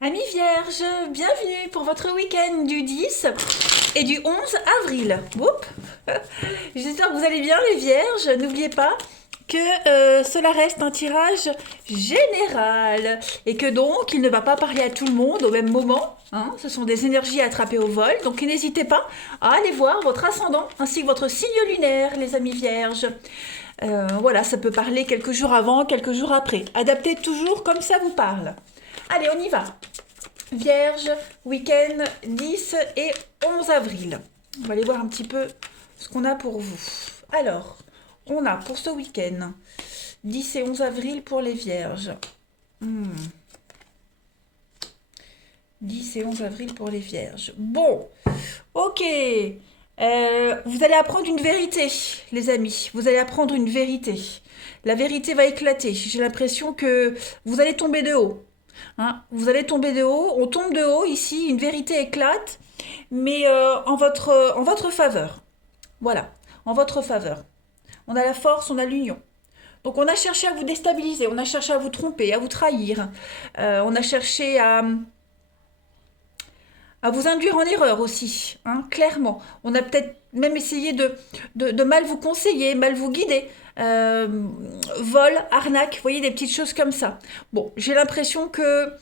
Amis vierges, bienvenue pour votre week-end du 10 et du 11 avril. Oups. J'espère que vous allez bien les vierges. N'oubliez pas que cela reste un tirage général et que donc il ne va pas parler à tout le monde au même moment. Hein. Ce sont des énergies attrapées au vol, donc n'hésitez pas à aller voir votre ascendant ainsi que votre signe lunaire, les amis vierges. Voilà, ça peut parler quelques jours avant, quelques jours après. Adaptez toujours comme ça vous parle. Allez, on y va. Vierge, week-end 10 et 11 avril. On va aller voir un petit peu ce qu'on a pour vous. Alors, on a pour ce week-end 10 et 11 avril pour les vierges. 10 et 11 avril pour les vierges. Bon, ok. Vous allez apprendre une vérité, les amis. Vous allez apprendre une vérité. La vérité va éclater. J'ai l'impression que vous allez tomber de haut. Hein, vous allez tomber de haut, on tombe de haut ici, une vérité éclate, mais en votre faveur. Voilà, en votre faveur. On a la force, on a l'union. Donc on a cherché à vous déstabiliser, on a cherché à vous tromper, à vous trahir, on a cherché à vous induire en erreur aussi, hein, clairement. On a peut-être même essayé de mal vous conseiller, mal vous guider. Euh, Vol, arnaque, vous voyez, des petites choses comme ça. Bon, j'ai l'impression que,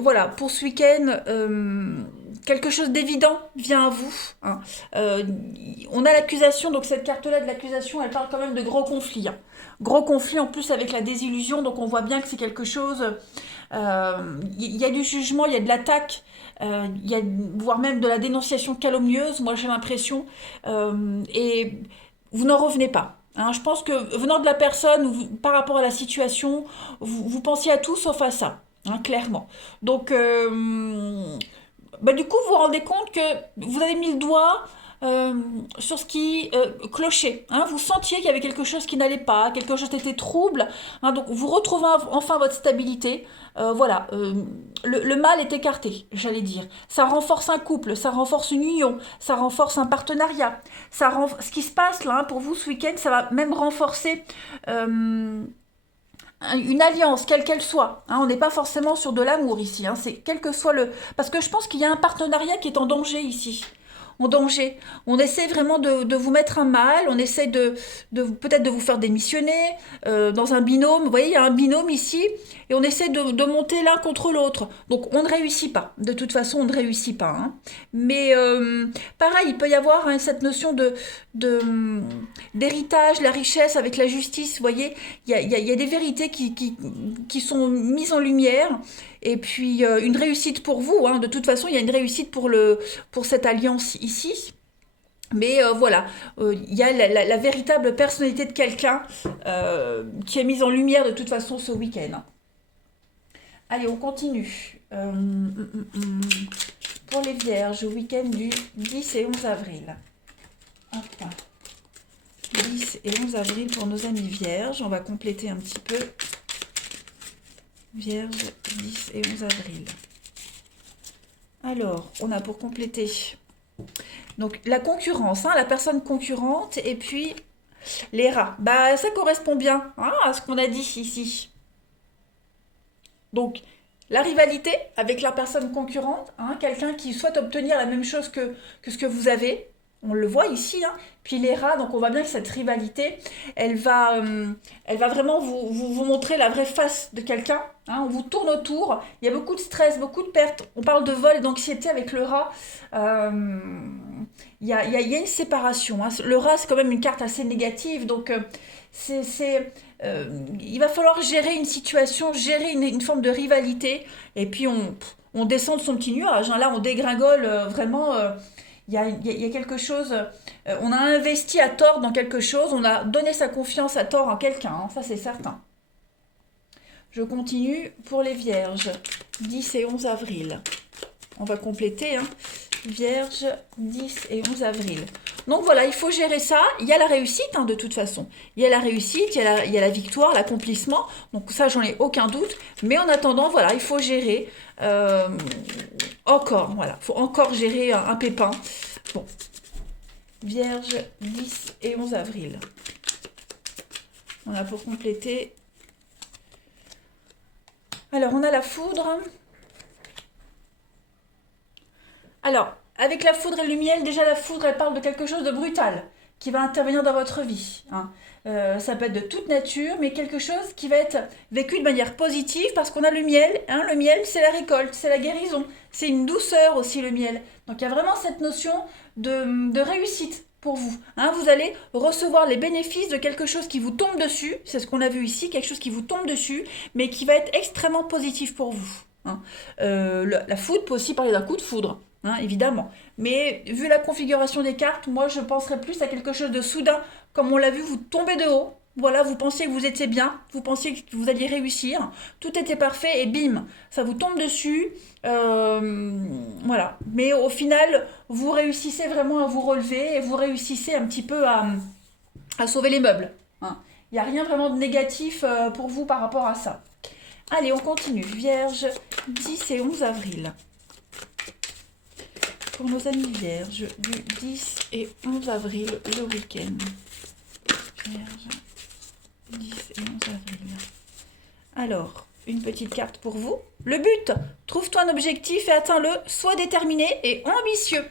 voilà, pour ce week-end, quelque chose d'évident vient à vous. Hein. Euh, on a l'accusation, donc cette carte-là de l'accusation, elle parle quand même de gros conflits. Hein. Gros conflits en plus avec la désillusion, donc on voit bien que c'est quelque chose. Il y a du jugement, il y a de l'attaque, il y a voire même de la dénonciation calomnieuse, moi j'ai l'impression, et vous n'en revenez pas. Hein. Je pense que venant de la personne, par rapport à la situation, vous pensiez à tout sauf à ça, hein, clairement. Donc, bah, du coup, vous vous rendez compte que vous avez mis le doigt euh, sur ce qui clochait. Hein. Vous sentiez qu'il y avait quelque chose qui n'allait pas, quelque chose qui était trouble. Hein. Donc, vous retrouvez enfin votre stabilité. Voilà, le mal est écarté, j'allais dire. Ça renforce un couple, ça renforce une union, ça renforce un partenariat. Ce qui se passe là, hein, pour vous ce week-end, ça va même renforcer euh, une alliance, quelle qu'elle soit. Hein, on n'est pas forcément sur de l'amour ici. Hein, c'est quel que soit le. Parce que je pense qu'il y a un partenariat qui est en danger ici. En danger. On essaie vraiment de vous mettre un mal, on essaie peut-être de vous faire démissionner dans un binôme. Vous voyez, il y a un binôme ici et on essaie de monter l'un contre l'autre. Donc on ne réussit pas. De toute façon, on ne réussit pas. Hein. Mais pareil, il peut y avoir hein, cette notion de, d'héritage, la richesse avec la justice. Vous voyez, il y a des vérités qui sont mises en lumière. Et puis une réussite pour vous. Hein. De toute façon, il y a une réussite pour cette alliance ici. Mais voilà, il y a la véritable personnalité de quelqu'un qui est mise en lumière de toute façon ce week-end. Allez, on continue. Pour les vierges, week-end du 10 et 11 avril. Hop. 10 et 11 avril pour nos amis vierges. On va compléter un petit peu. Vierge, 10 et 11 avril. Alors, on a pour compléter donc la concurrence, hein, la personne concurrente, et puis les rats. Bah, ça correspond bien hein, à ce qu'on a dit ici. Donc, la rivalité avec la personne concurrente, hein, quelqu'un qui souhaite obtenir la même chose que ce que vous avez. On le voit ici. Hein. Puis les rats, donc on voit bien que cette rivalité, elle va vraiment vous montrer la vraie face de quelqu'un. Hein. On vous tourne autour. Il y a beaucoup de stress, beaucoup de pertes. On parle de vol et d'anxiété avec le rat. Il y a une séparation. Hein. Le rat, c'est quand même une carte assez négative. Donc, il va falloir gérer une situation, gérer une forme de rivalité. Et puis, on descend de son petit nuage. Hein. Là, on dégringole vraiment. Il y a quelque chose. On a investi à tort dans quelque chose. On a donné sa confiance à tort en quelqu'un. Hein. Ça, c'est certain. Je continue pour les vierges. 10 et 11 avril. On va compléter. Hein. Vierge, 10 et 11 avril. Donc voilà, il faut gérer ça. Il y a la réussite, hein, de toute façon. Il y a la réussite, il y a la victoire, l'accomplissement. Donc ça, j'en ai aucun doute. Mais en attendant, voilà, il faut gérer encore. Voilà, il faut encore gérer un pépin. Bon, Vierge, 10 et 11 avril. On a pour compléter. Alors, on a la foudre. Alors, avec la foudre et le miel, déjà la foudre, elle parle de quelque chose de brutal qui va intervenir dans votre vie, hein. Ça peut être de toute nature, mais quelque chose qui va être vécu de manière positive parce qu'on a le miel, hein. Le miel, c'est la récolte, c'est la guérison, c'est une douceur aussi le miel. Donc il y a vraiment cette notion de réussite pour vous, hein. Vous allez recevoir les bénéfices de quelque chose qui vous tombe dessus, c'est ce qu'on a vu ici, quelque chose qui vous tombe dessus, mais qui va être extrêmement positif pour vous, hein. La foudre peut aussi parler d'un coup de foudre, hein, évidemment. Mais vu la configuration des cartes, moi je penserais plus à quelque chose de soudain. Comme on l'a vu, vous tombez de haut. Voilà, vous pensiez que vous étiez bien, vous pensiez que vous alliez réussir, tout était parfait et bim, ça vous tombe dessus. Voilà. Mais au final, vous réussissez vraiment à vous relever et vous réussissez un petit peu à sauver les meubles, hein. Il n'y a rien vraiment de négatif pour vous par rapport à ça. Allez, on continue. Vierge, 10 et 11 avril. Pour nos amis vierges, du 10 et 11 avril, le week-end. Vierge, 10 et 11 avril. Alors, une petite carte pour vous. Le but, trouve-toi un objectif et atteins-le, sois déterminé et ambitieux.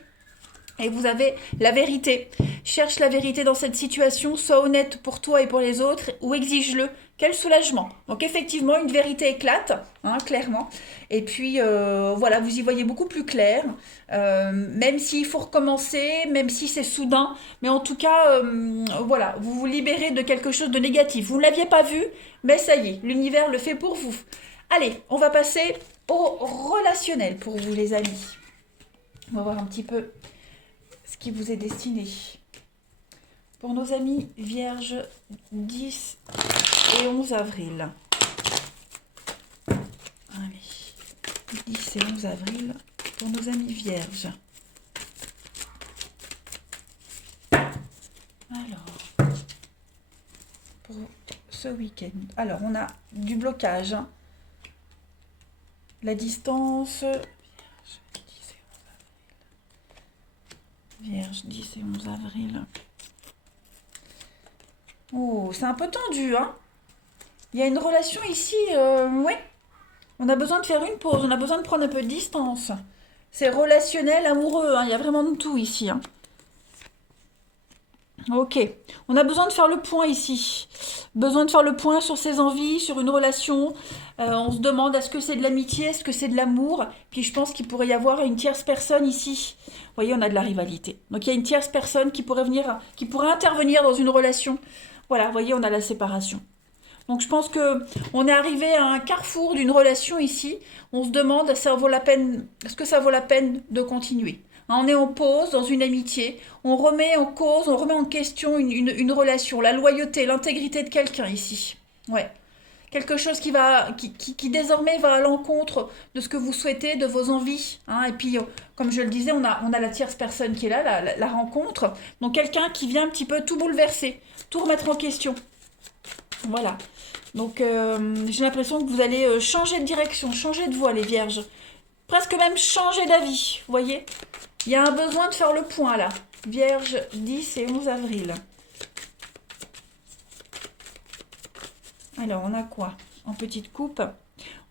Et vous avez la vérité. Cherche la vérité dans cette situation, sois honnête pour toi et pour les autres, ou exige-le. Quel soulagement. Donc effectivement, une vérité éclate, hein, clairement. Et puis, voilà, vous y voyez beaucoup plus clair. Même s'il faut recommencer, même si c'est soudain. Mais en tout cas, voilà, vous vous libérez de quelque chose de négatif. Vous ne l'aviez pas vu, mais ça y est, l'univers le fait pour vous. Allez, on va passer au relationnel pour vous, les amis. On va voir un petit peu ce qui vous est destiné. Pour nos amis vierges, 10 et 11 avril. Allez, 10 et 11 avril pour nos amis vierges. Alors, pour ce week-end. Alors, on a du blocage, hein. La distance. Vierge, 10 et 11 avril. Oh, c'est un peu tendu, hein. Il y a une relation ici, ouais. On a besoin de faire une pause, on a besoin de prendre un peu de distance. C'est relationnel, amoureux, hein. Il y a vraiment de tout ici, hein. Ok, on a besoin de faire le point ici. Besoin de faire le point sur ses envies, sur une relation. On se demande est-ce que c'est de l'amitié, est-ce que c'est de l'amour. Puis je pense qu'il pourrait y avoir une tierce personne ici. Vous voyez, on a de la rivalité. Donc il y a une tierce personne qui pourrait venir, qui pourrait intervenir dans une relation. Voilà, vous voyez, on a la séparation. Donc je pense que on est arrivé à un carrefour d'une relation ici. On se demande, ça vaut la peine, est-ce que ça vaut la peine de continuer? On est en pause dans une amitié, on remet en cause, on remet en question une relation, la loyauté, l'intégrité de quelqu'un ici. Ouais. Quelque chose qui désormais va à l'encontre de ce que vous souhaitez, de vos envies, hein. Et puis, comme je le disais, on a la tierce personne qui est là, la rencontre. Donc quelqu'un qui vient un petit peu tout bouleverser, tout remettre en question. Voilà. Donc j'ai l'impression que vous allez changer de direction, changer de voie, les vierges. Presque même changer d'avis, vous voyez. Il y a un besoin de faire le point là. Vierge, 10 et 11 avril. Alors, on a quoi en petite coupe?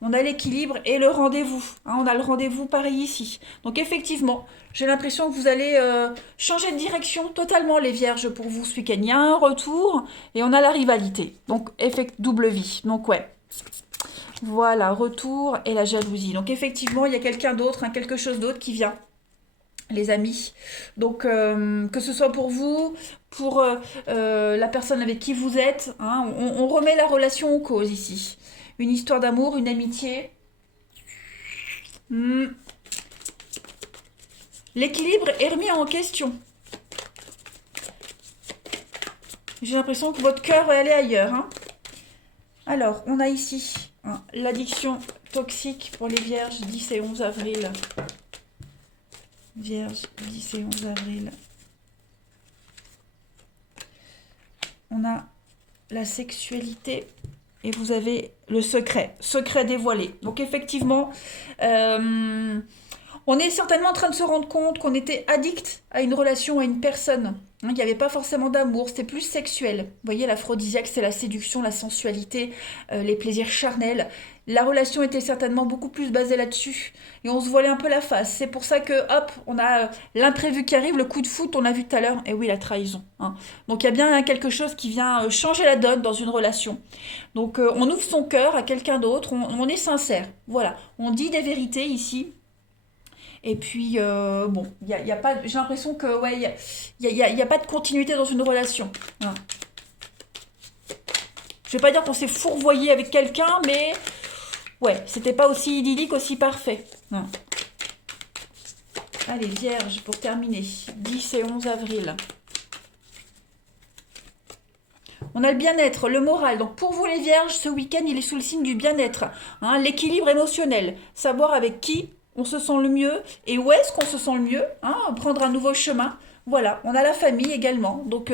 On a l'équilibre et le rendez-vous, hein. On a le rendez-vous pareil ici. Donc effectivement, j'ai l'impression que vous allez changer de direction totalement, les vierges, pour vous ce week-end. Il y a un retour et on a la rivalité. Donc, double vie. Donc ouais. Voilà, retour et la jalousie. Donc effectivement, il y a quelqu'un d'autre, hein, quelque chose d'autre qui vient, les amis. Donc que ce soit pour vous, pour la personne avec qui vous êtes, hein, on remet la relation en cause ici. Une histoire d'amour, une amitié. L'équilibre est remis en question. J'ai l'impression que votre cœur va aller ailleurs, hein. Alors, on a ici, hein, l'addiction toxique pour les vierges, 10 et 11 avril. Vierge, 10 et 11 avril. On a la sexualité et vous avez le secret dévoilé. Donc effectivement, on est certainement en train de se rendre compte qu'on était addict à une relation, à une personne. Il n'y avait pas forcément d'amour, c'était plus sexuel. Vous voyez, l'aphrodisiaque, c'est la séduction, la sensualité, les plaisirs charnels. la relation était certainement beaucoup plus basée là-dessus. Et on se voilait un peu la face. C'est pour ça que, hop, on a l'imprévu qui arrive, le coup de foot, on a vu tout à l'heure. Et oui, la trahison, hein. Donc il y a bien quelque chose qui vient changer la donne dans une relation. Donc on ouvre son cœur à quelqu'un d'autre, on est sincère. Voilà, on dit des vérités ici. Et puis, bon, y a pas, j'ai l'impression que, ouais, y a pas de continuité dans une relation, hein. Je vais pas dire qu'on s'est fourvoyé avec quelqu'un, mais ouais, c'était pas aussi idyllique, aussi parfait, hein. Allez, Vierge, pour terminer, 10 et 11 avril. On a le bien-être, le moral. Donc pour vous les Vierges, ce week-end, il est sous le signe du bien-être, hein, l'équilibre émotionnel, savoir avec qui on se sent le mieux et où est-ce qu'on se sent le mieux, hein, prendre un nouveau chemin. Voilà, on a la famille également, donc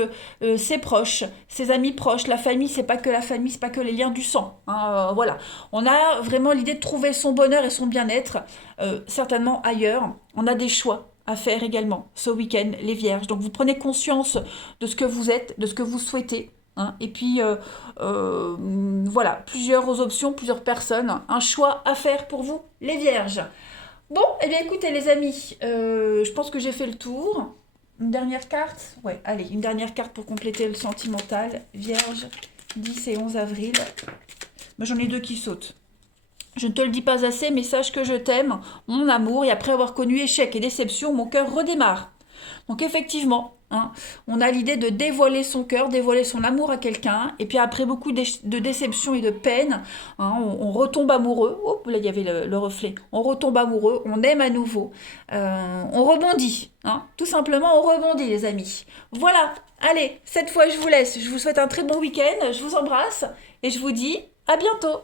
ses proches, ses amis proches. La famille, c'est pas que la famille, c'est pas que les liens du sang, hein, voilà, on a vraiment l'idée de trouver son bonheur et son bien-être, certainement ailleurs. On a des choix à faire également ce week-end, les Vierges. Donc vous prenez conscience de ce que vous êtes, de ce que vous souhaitez, hein. Et puis, euh, voilà, plusieurs options, plusieurs personnes, un choix à faire pour vous, les Vierges. Bon, eh bien écoutez les amis, je pense que j'ai fait le tour. Une dernière carte? Ouais, allez, une dernière carte pour compléter le sentimental. Vierge, 10 et 11 avril. Mais j'en ai deux qui sautent. Je ne te le dis pas assez, mais sache que je t'aime, mon amour, et après avoir connu échec et déception, mon cœur redémarre. Donc effectivement, hein, on a l'idée de dévoiler son cœur, dévoiler son amour à quelqu'un, et puis après beaucoup de déception et de peine, hein, on retombe amoureux. Oh, là il y avait le reflet. On retombe amoureux, on aime à nouveau, on rebondit, hein, tout simplement on rebondit les amis. Voilà, allez, cette fois je vous laisse, je vous souhaite un très bon week-end, je vous embrasse, et je vous dis à bientôt.